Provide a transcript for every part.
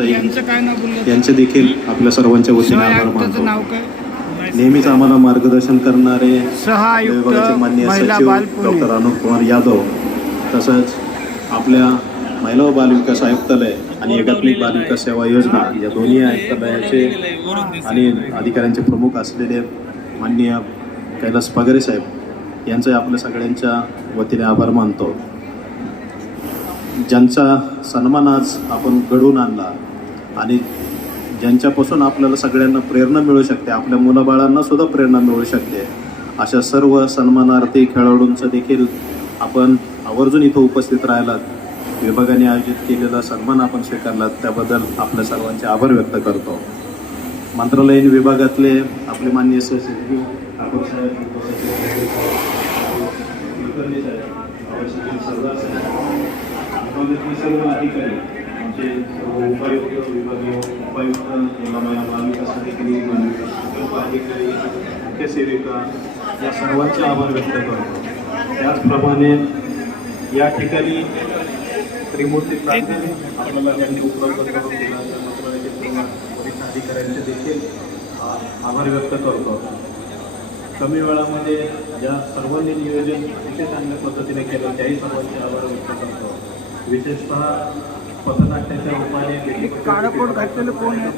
यांचे देखील आपल्या सर्वांच्या वतीने आभार मानतो. नेहमीच आम्हाला मार्गदर्शन करणारे विभागाचे माननीय सचिव डॉक्टर अनुप कुमार यादव, तसंच आपल्या महिला व बालविकास आयुक्तालय आणि एकात्मिक बालविकास सेवा योजना या दोन्ही आयुक्तालयाचे आणि अधिकाऱ्यांचे प्रमुख असलेले माननीय कैलास पगारे साहेब यांचे आपल्या सगळ्यांच्या वतीने आभार मानतो. ज्यांचा सन्मान आज आपण घडवून आणला आणि ज्यांच्यापासून आपल्याला सगळ्यांना प्रेरणा मिळू शकते, आपल्या मुलाबाळांना सुद्धा प्रेरणा मिळू शकते, अशा सर्व सन्मानार्थी खेळाडूंचं देखील आपण आवर्जून इथं उपस्थित राहिलात. विभागाने आयोजित केलेला सन्मान आपण स्वीकारलात, त्याबद्दल आपल्या सर्वांचे आभार व्यक्त करतो. मंत्रालयीन विभागातले आपले माननीय सहसचिव सर्व अधिकारी, आमचे उपायुक्त, विभागीय उपायुक्त, महाविकास अधिकारी, अधिकारी, मुख्य सेविका या सर्वांचे आभार व्यक्त करतो. त्याचप्रमाणे या ठिकाणी त्रिमूर्ती प्रांगण आपल्याला त्यांनी उपलब्ध करून दिला, मंत्रालयाचे वरिष्ठ अधिकाऱ्यांचे देखील आभार व्यक्त करतो. कमी वेळामध्ये या सर्वांनी नियोजन अतिशय चांगल्या पद्धतीने केलं, त्याही सर्वांचे आभार व्यक्त करतो. विशेषतः पथनाट्याच्या रूपाने काळाकोट घातलेलं कोण आहे?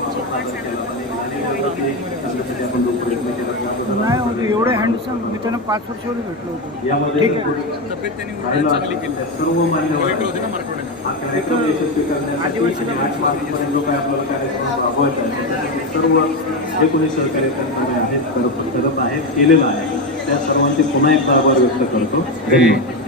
नाही होते एवढे हँडसम. मी त्यांना 5 वर्षावर भेटलो होतो. यामध्ये सर्व मान्यवर हा कार्यक्रम यशस्वी करण्यासाठी जो काय आपल्याला कार्यक्रम राबवायचा आहे त्यासाठी सर्व जे कोणी सहकार्य करणारे आहेत, करत आहेत, केलेलं आहे, त्या सर्वांचे पुन्हा एकदा आभार व्यक्त करतो. धन्यवाद.